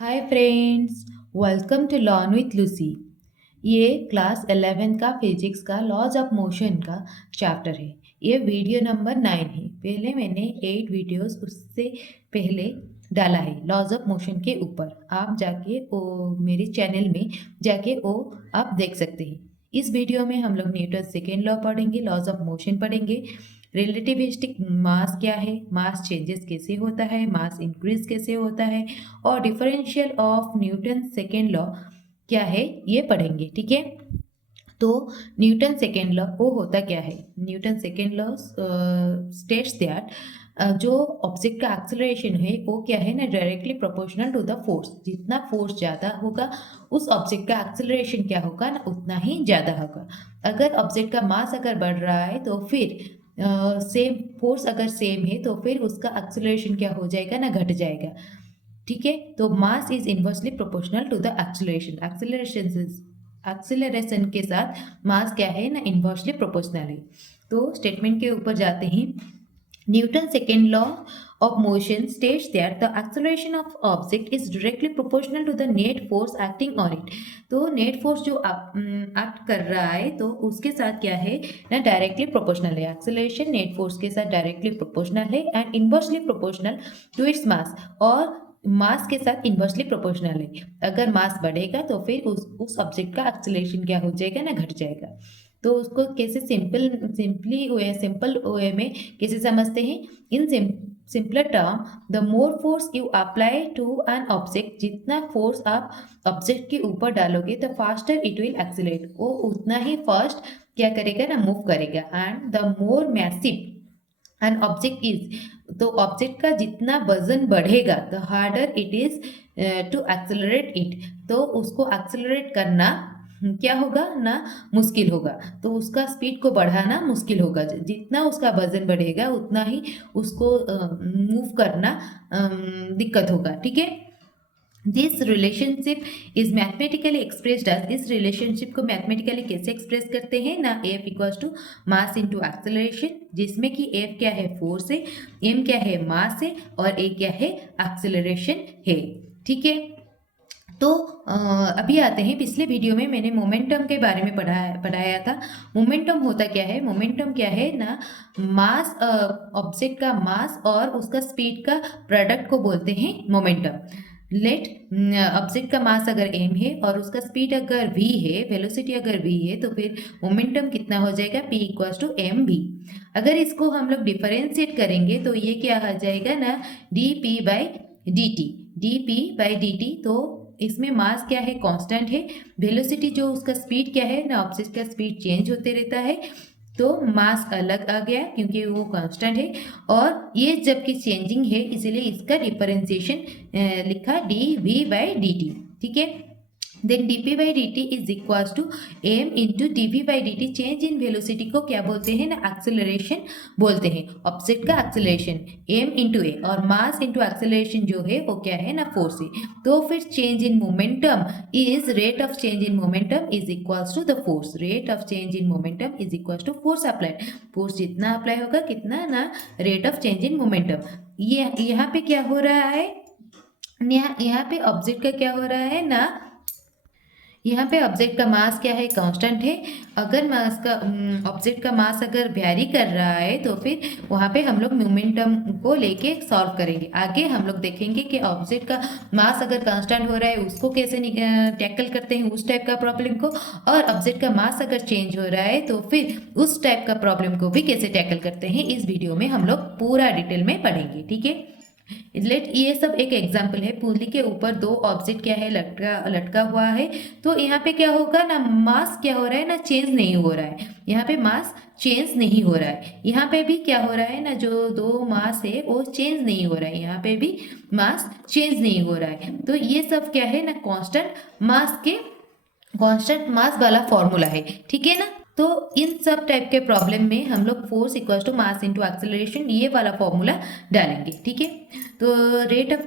Hi friends, welcome to learn with Lucy. ये class 11 का physics का लॉज ऑफ मोशन का चैप्टर है। ये वीडियो नंबर 9 है। पहले मैंने 8 वीडियोस उससे पहले डाला है लॉज ऑफ मोशन के ऊपर। आप जाके वो मेरे चैनल में जाके वो आप देख सकते हैं। इस वीडियो में हम लोग न्यूटन सेकेंड लॉ पढ़ेंगे, लॉज ऑफ मोशन पढ़ेंगे, रिलेटिविस्टिक मास क्या है, मास चेंजेस कैसे होता है, मास इंक्रीज कैसे होता है, और differential of Newton second law क्या है ये पढ़ेंगे। ठीक है, तो न्यूटन सेकेंड लॉ वो होता क्या है। Newton second law states that जो ऑब्जेक्ट का एक्सेलरेशन है वो क्या है ना, directly proportional to the force. जितना फोर्स ज़्यादा होगा उस ऑब्जेक्ट का एक्सेलरेशन क्या होगा ना, उतना ही ज़्यादा होगा। अगर ऑब्जेक्ट का मास अगर बढ़ रहा है तो फिर सेम फोर्स अगर सेम है तो फिर उसका एक्सेलरेशन क्या हो जाएगा ना, घट जाएगा। ठीक है, तो mass is inversely proportional to the acceleration. Acceleration के साथ मास क्या है ना, इन्वर्सली प्रोपोर्शनल है। तो स्टेटमेंट के ऊपर जाते हैं। Newton second law of motion states that the acceleration of object is directly proportional to the net force acting on it। तो नेट फोर्स जो एक्ट कर रहा है तो उसके साथ क्या है ना, डायरेक्टली प्रोपोर्शनल है। एक्सेलरेशन नेट फोर्स के साथ डायरेक्टली प्रोपोर्शनल है and inversely proportional to its mass, और मास के साथ इनवर्सली प्रोपोर्शनल है। अगर मास बढ़ेगा तो फिर उस ऑब्जेक्ट का एक्सेलरेशन क्या हो जाएगा ना, घट जाएगा। तो उसको कैसे सिंपल वे में कैसे समझते हैं। In simpler term, the more force you apply to an object, जितना फोर्स आप ऑब्जेक्ट के ऊपर डालोगे तो फास्टर इट विल एक्सीलरेट, वो उतना ही फास्ट क्या करेगा ना, मूव करेगा। And the more massive an object is, तो ऑब्जेक्ट का जितना वजन बढ़ेगा the harder it is to accelerate it, तो उसको एक्सेलरेट करना क्या होगा ना, मुश्किल होगा। तो उसका स्पीड को बढ़ाना मुश्किल होगा। जितना उसका वजन बढ़ेगा उतना ही उसको मूव करना दिक्कत होगा। ठीक है, this relationship is mathematically expressed as, इस रिलेशनशिप को मैथमेटिकली कैसे एक्सप्रेस करते हैं ना, F equals to mass into acceleration, जिसमें कि एफ क्या है, फोर्स है, एम क्या है, मास है, और ए क्या है, एक्सेलरेशन है। ठीक है, तो अभी आते हैं, पिछले वीडियो में मैंने मोमेंटम के बारे में पढ़ाया था। मोमेंटम होता क्या है, मोमेंटम क्या है ना, मास, ऑब्जेक्ट का मास और उसका स्पीड का प्रोडक्ट को बोलते हैं मोमेंटम। लेट ऑब्जेक्ट का मास अगर m है और उसका स्पीड अगर v है, वेलोसिटी अगर v है, तो फिर मोमेंटम कितना हो जाएगा, p equals to M V. अगर इसको हम लोग डिफरेंशिएट करेंगे तो ये क्या आ जाएगा ना, dp by dt, dp by dt। तो इसमें मास क्या है, कांस्टेंट है। वेलोसिटी जो उसका स्पीड क्या है ना, ऑब्जेक्ट का स्पीड चेंज होते रहता है, तो मास अलग आ गया क्योंकि वो कांस्टेंट है। और ये जबकि चेंजिंग है इसीलिए इसका डिफरेंशिएशन लिखा D V by D T. ठीक है, then dp by dt is equals to m into dv by dt। Change in velocity को क्या बोलते हैं ना, एक्सेलरेशन बोलते हैं। ऑब्जेक्ट का एक्सेलरेशन m इंटू ए, और मास इंटू एक्सेलरेशन जो है वो क्या है ना, फोर्स है। तो फिर change in momentum is, rate of change in momentum is equals to the force. Rate of change in momentum is equals to force applied. Force जितना अप्लाई होगा कितना ना, rate of change in momentum. ये यहाँ पे क्या हो रहा है, यहाँ पे ऑब्जेक्ट का क्या हो रहा है ना, यहाँ पे ऑब्जेक्ट का मास क्या है, कांस्टेंट है। अगर मास का ऑब्जेक्ट का मास अगर वैरी कर रहा है तो फिर वहाँ पे हम लोग मोमेंटम को लेके सॉल्व करेंगे। आगे हम लोग देखेंगे कि ऑब्जेक्ट का मास अगर कांस्टेंट हो रहा है उसको कैसे टैकल करते हैं, उस टाइप का प्रॉब्लम को, और ऑब्जेक्ट का मास अगर चेंज हो रहा है तो फिर उस टाइप का प्रॉब्लम को भी कैसे टैकल करते हैं। इस वीडियो में हम लोग पूरा डिटेल में पढ़ेंगे। ठीक है, लेट, ये सब एक एग्जाम्पल है। पुली के ऊपर दो ऑब्जेक्ट क्या है, लटका हुआ है। तो यहाँ पे क्या होगा ना, मास क्या हो रहा है ना, चेंज नहीं हो रहा है। यहाँ पे मास चेंज नहीं हो रहा है। यहाँ पे भी क्या हो रहा है ना, जो दो मास है वो चेंज नहीं हो रहा है। यहाँ पे भी मास चेंज नहीं हो रहा है। तो ये सब क्या है ना, कांस्टेंट मास वाला फॉर्मूला है। ठीक है ना, तो इन सब टाइप के प्रॉब्लम में हम लोग force equals to mass into acceleration ये वाला फॉर्मूला डालेंगे। ठीक है, तो रेट ऑफ,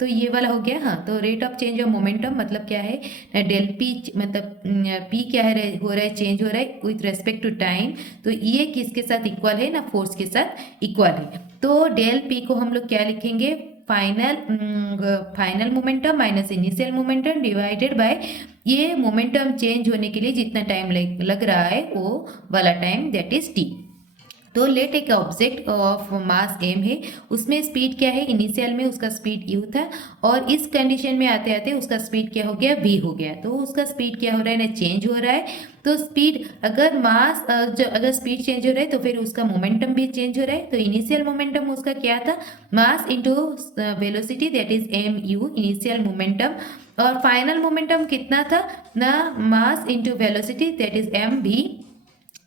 तो ये वाला हो गया। हाँ, तो rate of change of momentum मतलब क्या है, डेल पी, मतलब पी क्या है, हो रहा है, चेंज हो रहा है विथ रेस्पेक्ट टू टाइम। तो ये किसके साथ इक्वल है ना, फोर्स के साथ इक्वल है। तो डेल पी को हम लोग क्या लिखेंगे, final momentum minus initial momentum divided by ये मोमेंटम चेंज होने के लिए जितना टाइम लग रहा है वो वाला टाइम, दैट इज टी। तो लेट एक ऑब्जेक्ट ऑफ मास एम है, उसमें स्पीड क्या है, इनिशियल में उसका स्पीड यू था और इस कंडीशन में आते आते उसका स्पीड क्या हो गया, वी हो गया। तो उसका स्पीड क्या हो रहा है ना, चेंज हो रहा है। तो स्पीड अगर मास अगर स्पीड चेंज हो रहा है तो फिर उसका मोमेंटम भी चेंज हो रहा है। तो इनिशियल मोमेंटम उसका क्या था, mass into velocity, that is M U initial momentum. और फाइनल मोमेंटम कितना था ना, mass into velocity, that is M V.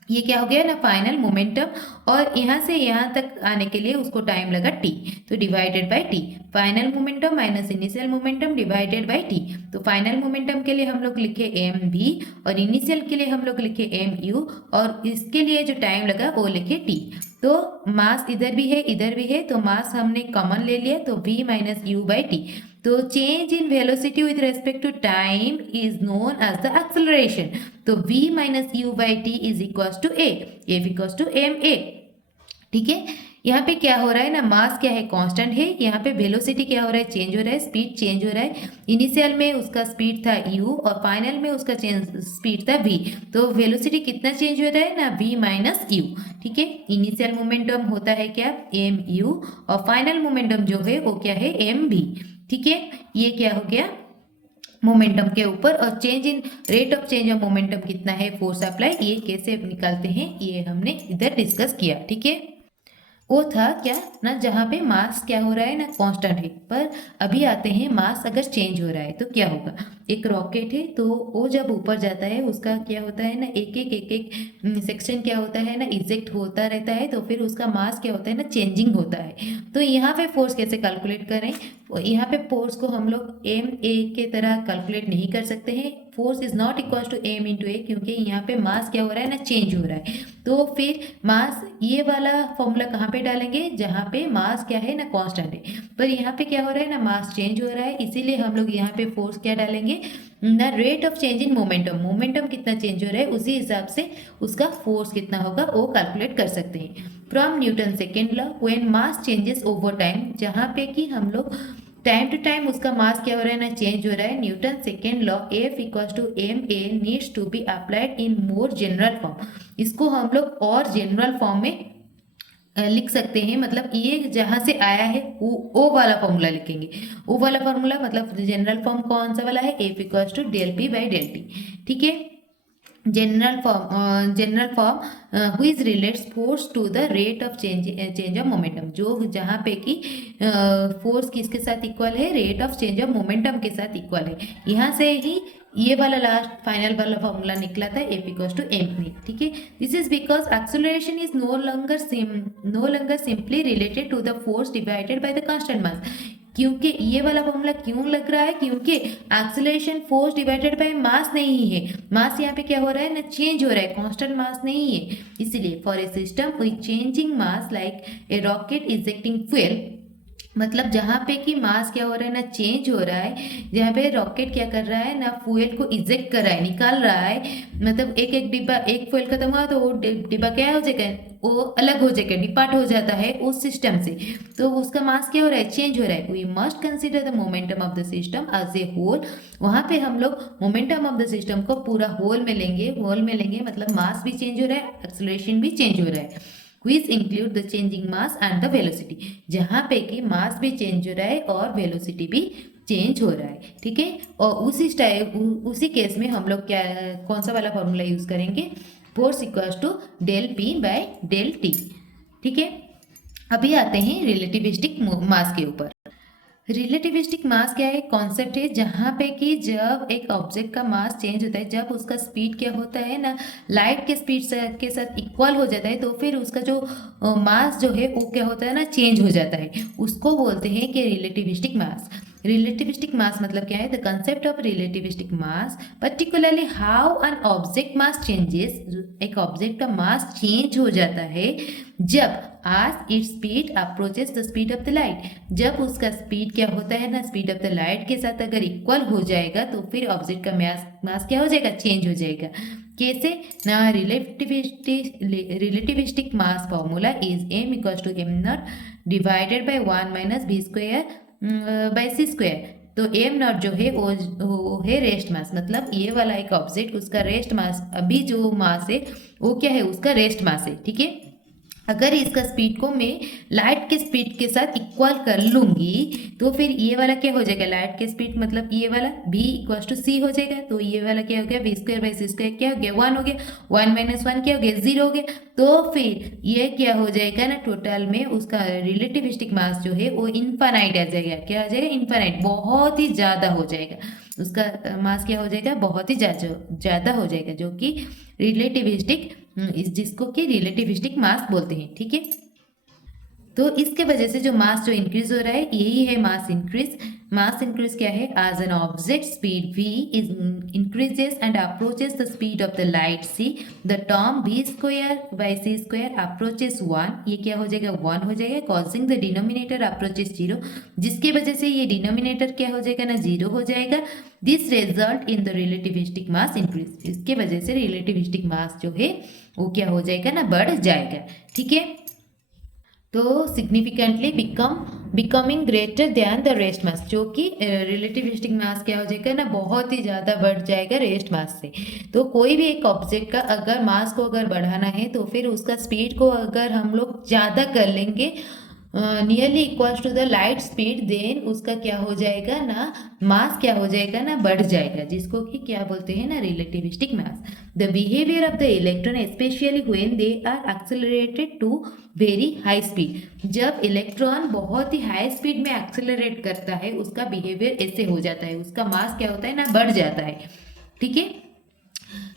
ये क्या हो गया ना, फाइनल मोमेंटम। और यहाँ से यहाँ तक आने के लिए उसको टाइम लगा टी, तो divided by T. Final momentum minus initial momentum divided by T. तो फाइनल मोमेंटम के लिए हम लोग लिखे एम वी और इनिशियल के लिए हम लोग लिखे एम यू और इसके लिए जो टाइम लगा वो लिखे टी। तो मास इधर भी है इधर भी है, तो मास हमने कॉमन ले लिया, तो v minus u by t. तो change in velocity with respect to time is known as the acceleration. तो v minus u by t is equals to a, f equals to M A. ठीक है, यहाँ पे क्या हो रहा है ना, मास क्या है, कांस्टेंट है। यहाँ पे वेलोसिटी क्या हो रहा है, चेंज हो रहा है, स्पीड चेंज हो रहा है। इनिशियल में उसका स्पीड था u और फाइनल में उसका स्पीड था v। तो वेलोसिटी कितना चेंज हो रहा है ना, v माइनस यू। ठीक है, इनिशियल मोमेंटम होता है क्या, एम यू और फाइनल मोमेंटम जो है वो क्या है, एम वी। ठीक है, ये क्या हो गया मोमेंटम के ऊपर। और change in rate of change of momentum कितना है, फोर्स अप्लाई, ये कैसे निकालते हैं ये हमने इधर डिस्कस किया। ठीक है, वो था क्या ना, जहाँ पे मास क्या हो रहा है ना, कांस्टेंट है। पर अभी आते हैं मास अगर चेंज हो रहा है तो क्या होगा। एक रॉकेट है तो वो जब ऊपर जाता है उसका क्या होता है ना, एक सेक्शन क्या होता है ना, इजेक्ट होता रहता है। तो फिर उसका मास क्या होता है ना, चेंजिंग होता है। तो यहाँ पे फोर्स कैसे कैलकुलेट करें, यहाँ पे फोर्स को हम लोग एम ए के तरह कैलकुलेट नहीं कर सकते हैं। Force is not equal to m into a, क्योंकि यहाँ पे मास क्या हो रहा है ना, चेंज हो रहा है। तो फिर मास ये वाला फॉर्मूला कहाँ पे डालेंगे, जहाँ पे मास क्या है ना, कांस्टेंट है। पर यहाँ पे क्या हो रहा है ना, मास चेंज हो रहा है, इसीलिए हम लोग यहाँ पे फोर्स क्या डालेंगे ना, rate of change in momentum. Momentum कितना चेंज हो रहा है उसी हिसाब से उसका फोर्स कितना होगा वो कैलकुलेट कर सकते हैं। From Newton second law, when mass changes over time, जहाँ पे कि हम लोग टाइम टू टाइम उसका मास क्या हो रहा है ना, चेंज हो रहा है। Newton second law F equals to M A needs to be applied in more general form. इसको हम लोग और जनरल फॉर्म में लिख सकते हैं। मतलब ये जहाँ से आया है वो वाला फॉर्मूला लिखेंगे। वो वाला फॉर्मूला मतलब जनरल फॉर्म कौन सा वाला है, F equals to del P by del T. ठीक है, general form which relates force to the rate of change of momentum, जो जहाँ पे कि फोर्स किसके साथ इक्वल है, rate of change of momentum के साथ इक्वल है। यहाँ से ही ये वाला लास्ट फाइनल वाला फॉर्मूला निकला था, F equals to M A. ठीक है, this is because acceleration is no longer simply related to the force divided by the constant mass. क्योंकि ये वाला फॉर्मूला क्यों लग रहा है, क्योंकि acceleration force divided by mass नहीं है। मास यहाँ पे क्या हो रहा है ना, चेंज हो रहा है, कांस्टेंट मास नहीं है। इसलिए for a system with changing mass like a rocket ejecting fuel, मतलब जहाँ पे कि मास क्या हो रहा है ना, चेंज हो रहा है, जहाँ पे रॉकेट क्या कर रहा है ना, फ्यूल को इजेक्ट कर रहा है, निकाल रहा है। मतलब एक डिब्बा, एक फ्यूल खत्म हुआ तो वो डिब्बा क्या हो जाएगा, वो अलग हो जाएगा, डिपार्ट हो जाता है उस सिस्टम से। तो उसका मास क्या हो रहा है, चेंज हो रहा है। We must consider the momentum of the system as a whole. वहाँ पे हम लोग मोमेंटम ऑफ द सिस्टम को पूरा होल में लेंगे। मतलब मास भी चेंज हो रहा है, एक्सेलरेशन भी चेंज हो रहा है, which include the changing mass and the velocity, जहाँ पे कि मास भी चेंज हो रहा है और वेलोसिटी भी चेंज हो रहा है। ठीक है, और उसी केस में हम लोग क्या, कौन सा वाला फॉर्मूला यूज करेंगे, force equals to del P by del T. ठीक है, अभी आते हैं रिलेटिविस्टिक मास के ऊपर। रिलेटिविस्टिक मास क्या है, कॉन्सेप्ट है जहाँ पे कि जब एक ऑब्जेक्ट का मास चेंज होता है, जब उसका स्पीड क्या होता है ना, लाइट के स्पीड के साथ इक्वल हो जाता है, तो फिर उसका जो मास जो है वो क्या होता है ना, चेंज हो जाता है। उसको बोलते हैं कि रिलेटिविस्टिक मास। रिलेटिविस्टिक मास मतलब क्या है, the concept of relativistic mass particularly how an object mass changes, एक ऑब्जेक्ट का मास चेंज हो जाता है जब as its speed approaches the speed of the light, जब उसका स्पीड क्या होता है ना, स्पीड ऑफ द लाइट के साथ अगर इक्वल हो जाएगा तो फिर ऑब्जेक्ट का मास क्या हो जाएगा, चेंज हो जाएगा। कैसे ना, relativistic mass formula is M equals to M naught divided by 1 minus v square by C square. तो एम नॉट जो है वो है रेस्ट मास, मतलब ये वाला एक ऑब्जेक्ट उसका रेस्ट मास, अभी जो मास है वो क्या है, उसका रेस्ट मास है, ठीक है। अगर इसका स्पीड को मैं लाइट के स्पीड के साथ इक्वल कर लूंगी तो फिर ये वाला क्या हो जाएगा, लाइट के स्पीड मतलब ये वाला v इक्वल टू सी हो जाएगा। तो ये वाला क्या हो गया, V square by C square क्या हो गया, 1 हो गया, 1 माइनस 1 क्या हो गया, 0 हो गया। तो फिर ये क्या हो जाएगा ना, टोटल में उसका रिलेटिविस्टिक मास जो है वो इनफाइनाइट आ जाएगा। क्या आ जाएगा, इनफाइनाइट, बहुत ही ज़्यादा हो जाएगा उसका मास, क्या हो जाएगा, बहुत ही ज़्यादा हो जाएगा, जो कि रिलेटिविस्टिक, जिसको कि रिलेटिविस्टिक मास बोलते हैं, ठीक है। तो इसके वजह से जो मास जो इंक्रीज हो रहा है यही है मास इंक्रीज। मास इंक्रीज क्या है, as an object speed v is increases and approaches the speed of the light c, the term v square by C square approaches 1, ये क्या हो जाएगा, 1 हो जाएगा, कॉजिंग द डिनोमिनेटर अप्रोचेस 0, जिसकी वजह से ये डिनोमिनेटर क्या हो जाएगा ना, 0 हो जाएगा। This result in the relativistic mass increase, इसके वजह से रिलेटिविस्टिक मास जो है वो क्या हो जाएगा ना, बढ़ जाएगा, ठीक है। तो significantly becoming greater than the rest mass, जो कि रिलेटिविस्टिक मास क्या हो जाएगा ना, बहुत ही ज़्यादा बढ़ जाएगा रेस्ट मास से। तो कोई भी एक ऑब्जेक्ट का अगर मास को अगर बढ़ाना है तो फिर उसका स्पीड को अगर हम लोग ज़्यादा कर लेंगे, nearly equals to the light speed, then उसका क्या हो जाएगा ना, मास क्या हो जाएगा ना, बढ़ जाएगा, जिसको कि क्या बोलते हैं ना, relativistic mass. The behaviour of the electron specially when they are accelerated to very high speed, जब इलेक्ट्रॉन बहुत ही हाई स्पीड में एक्सेलरेट करता है उसका बिहेवियर ऐसे हो जाता है, उसका मास क्या होता है ना, बढ़ जाता है, ठीक है।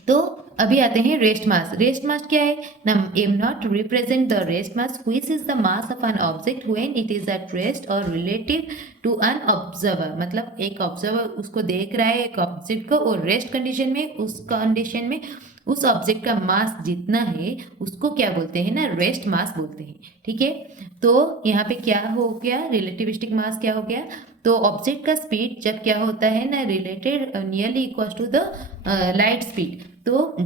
तो अभी आते हैं रेस्ट मास। रेस्ट मास क्या है ना, am not represent the rest mass which is the mass of an object when it is at rest और रिलेटिव टू एन ऑब्जर्वर, मतलब एक ऑब्जर्वर उसको देख रहा है एक ऑब्जेक्ट को, और रेस्ट कंडीशन में, उस कंडीशन में उस ऑब्जेक्ट का मास जितना है उसको क्या बोलते हैं ना, रेस्ट मास बोलते हैं, ठीक है। तो यहाँ पे क्या हो गया, रिलेटिविस्टिक मास क्या हो गया, तो ऑब्जेक्ट का स्पीड जब क्या होता है ना, related nearly equal to the light speed, तो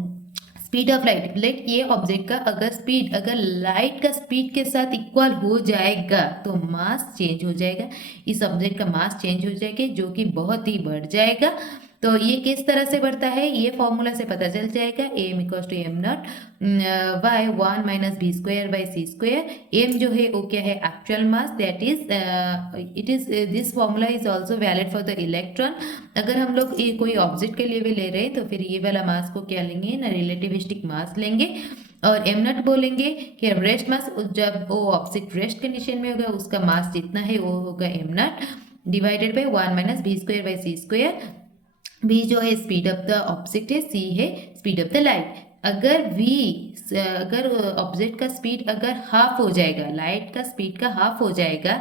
स्पीड ऑफ लाइट, लाइट ये ऑब्जेक्ट का अगर स्पीड अगर लाइट का स्पीड के साथ इक्वल हो जाएगा तो मास चेंज हो जाएगा, इस ऑब्जेक्ट का मास चेंज हो जाएगा, जो कि बहुत ही बढ़ जाएगा। तो ये किस तरह से बढ़ता है, ये फॉर्मूला से पता चल जाएगा, M equal to M naught by 1 minus B square by C square. M जो है वो क्या है, actual mass, that is it is this formula is also valid for the electron. अगर हम लोग ये कोई ऑब्जेक्ट के लिए भी ले रहे हैं तो फिर ये वाला मास को क्या लेंगे ना, रिलेटिविस्टिक मास लेंगे, और एम नॉट बोलेंगे कि रेस्ट मास, जब वो ऑब्जेक्ट रेस्ट कंडीशन में होगा उसका मास जितना है वो होगा M naught divided by 1 minus B square by C square. v जो है स्पीड ऑफ द ऑब्जेक्ट है, c है स्पीड ऑफ द लाइट। अगर ऑब्जेक्ट का स्पीड अगर हाफ हो जाएगा, लाइट का स्पीड का हाफ हो जाएगा,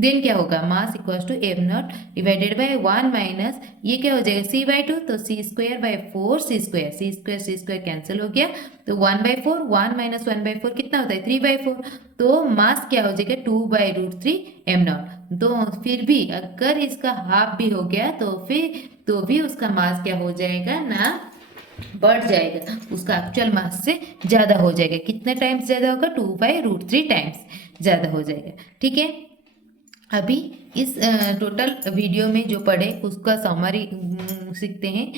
देन क्या होगा, mass equals to M naught divided by 1 minus ये क्या हो जाएगा, c बाई 2, तो c square by 4 c square cancel हो गया, तो 1 बाई 4, 1 माइनस 1 बाई 4 कितना होता है, 3 बाई 4, तो मास क्या हो जाएगा, 2 बाई रूट 3 एम नॉट। तो फिर भी अगर इसका हाफ भी हो गया तो भी उसका मास क्या हो जाएगा ना, बढ़ जाएगा, उसका एक्चुअल मास से ज़्यादा हो जाएगा। कितने टाइम्स ज़्यादा होगा, 2 बाई रूट 3 टाइम्स ज़्यादा हो जाएगा, ठीक है। अभी इस टोटल वीडियो में जो पढ़े उसका समरी सीखते हैं।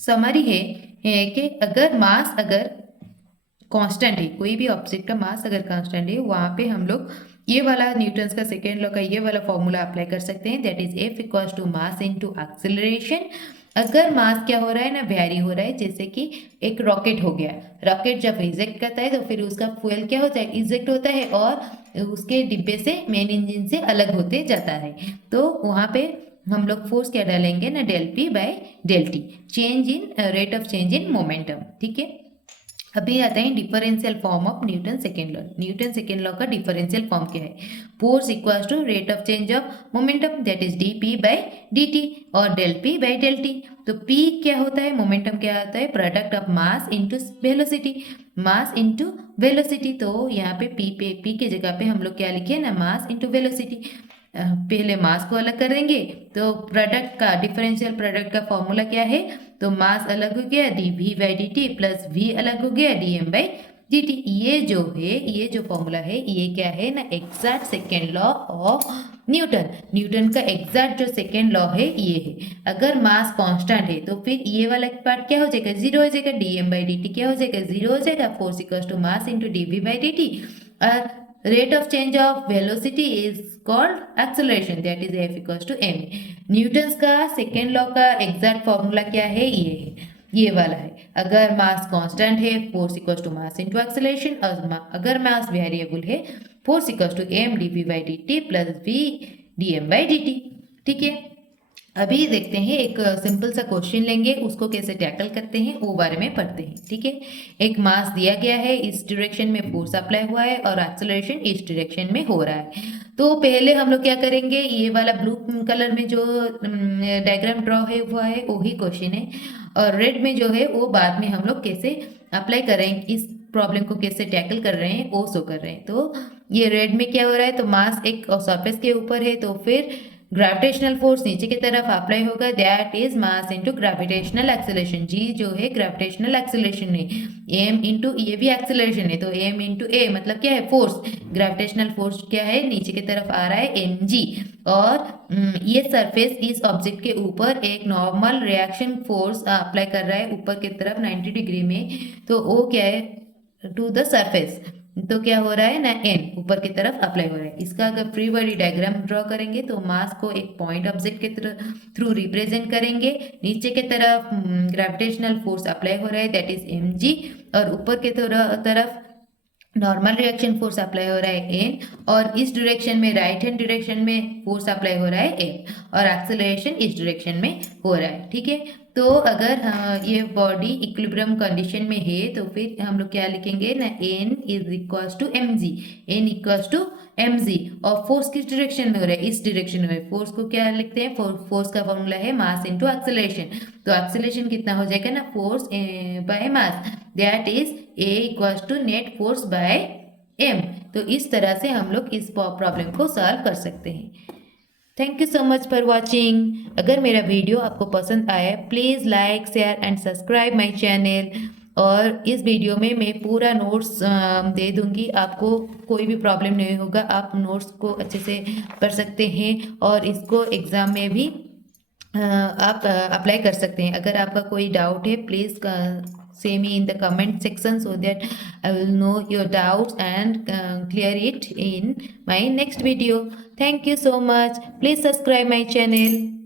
समरी है कि अगर मास अगर कांस्टेंट है, कोई भी ऑब्जेक्ट का मास अगर कांस्टेंट है, वहाँ पे हम लोग ये वाला न्यूटन्स का सेकेंड लॉ का ये वाला फॉर्मूला अप्लाई कर सकते हैं, that is F equals to mass into acceleration. अगर मास क्या हो रहा है ना, वेरी हो रहा है, जैसे कि एक रॉकेट हो गया, रॉकेट जब इजेक्ट करता है तो फिर उसका फ्यूल क्या होता है, इजेक्ट होता है और उसके डिब्बे से, मेन इंजन से अलग होते जाता है। तो वहाँ पे हम लोग फोर्स क्या डालेंगे ना, del P by del t, change in rate of change in momentum, ठीक है। अभी आता है differential form of Newton second law. Newton second law का डिफरेंशियल फॉर्म क्या है, force equals to rate of change of momentum, that is d p by D t और del P by del t. तो p क्या होता है, momentum क्या होता है, product of mass into velocity, mass into velocity. तो यहाँ पे पी के जगह पे हम लोग क्या लिखे ना, मास इंटू वेलोसिटी। पहले मास को अलग करेंगे तो प्रोडक्ट का, डिफरेंशियल प्रोडक्ट का फॉर्मूला क्या है, तो मास अलग हो गया D V by D T plus V अलग हो गया डी एम बाई dt। ये जो फॉर्मूला है ये क्या है ना, exact second law of Newton का एग्जैक्ट जो सेकेंड लॉ है ये है। अगर मास कांस्टेंट है तो फिर ये वाला पार्ट क्या हो जाएगा, जीरो हो जाएगा, dm by dt क्या हो जाएगा, जीरो हो जाएगा, force equals to mass into dv by dt। Rate of change of velocity is called acceleration, that is f equals to m। Newton's का सेकेंड लॉ का एग्जैक्ट फॉर्मूला क्या है, ये है, ये वाला है। अगर मास कांस्टेंट है, force equals to mass into acceleration, और अगर मास वेरिएबल है, force equals to m dv by dt plus v dm by dt। ठीक है, अभी देखते हैं एक सिंपल सा क्वेश्चन लेंगे, उसको कैसे टैकल करते हैं वो बारे में पढ़ते हैं। ठीक है, एक मास दिया गया है, इस डायरेक्शन में फोर्स अप्लाई हुआ है और एक्सेलरेशन इस डायरेक्शन में हो रहा है। तो पहले हम लोग क्या करेंगे, ये वाला ब्लू कलर में जो डायग्राम ड्रॉ है हुआ है वही क्वेश्चन है, और रेड में जो है वो बाद में हम लोग कैसे अप्लाई करें, इस प्रॉब्लम को कैसे टैकल कर रहे हैं वो शो कर रहे हैं। तो ये रेड में क्या हो रहा है, तो मास एक सरफेस के ऊपर है तो फिर ग्रेविटेशनल फोर्स नीचे की तरफ अप्लाई होगा, that is mass into gravitational acceleration. G जो है ग्रेविटेशनल एक्सेलरेशन है, एम इनटू ये भी एक्सेलरेशन है, तो एम इनटू ए मतलब क्या है, फोर्स। ग्रेविटेशनल फोर्स क्या है, नीचे की तरफ आ रहा है एम जी, और ये सरफेस इस ऑब्जेक्ट के ऊपर एक नॉर्मल रिएक्शन फोर्स अप्लाई कर रहा है ऊपर की तरफ 90 डिग्री में, तो वो क्या है टू द सरफेस, तो क्या हो रहा है ना, एन ऊपर की तरफ अप्लाई हो रहा है। इसका अगर फ्री बॉडी डायग्राम ड्रॉ करेंगे तो मास को एक पॉइंट ऑब्जेक्ट के थ्रू रिप्रेजेंट करेंगे, नीचे के तरफ ग्रेविटेशनल फोर्स अप्लाई हो रहा है दैट इज एम जी, और ऊपर के तरफ नॉर्मल रिएक्शन फोर्स अप्लाई हो रहा है एन, और इस डायरेक्शन में राइट हैंड डायरेक्शन में फोर्स अप्लाई हो रहा है एन, और एक्सेलरेशन इस डायरेक्शन में हो रहा है। ठीक है, तो अगर ये बॉडी इक्विलिब्रियम कंडीशन में है तो फिर हम लोग क्या लिखेंगे ना, N is equals to M G, N equals to M G, और फोर्स किस डायरेक्शन में हो रहा है, इस डायरेक्शन में। फोर्स को क्या लिखते हैं, फोर्स का फॉर्मूला है मास इनटू एक्सेलरेशन, तो एक्सेलरेशन कितना हो जाएगा ना, force by mass, that is A equals to net force by M. तो इस तरह से हम लोग इस प्रॉब्लम को सॉल्व कर सकते हैं। Thank you so much for watching. अगर मेरा वीडियो आपको पसंद आए please like share and subscribe my channel, और इस वीडियो में मैं पूरा नोट्स दे दूंगी, आपको कोई भी प्रॉब्लम नहीं होगा, आप नोट्स को अच्छे से पढ़ सकते हैं और इसको एग्ज़ाम में भी आप अप्लाई कर सकते हैं। अगर आपका कोई डाउट है please say me in the comment section so that I will know your doubts and clear it in my next video. Thank you so much. Please subscribe my channel.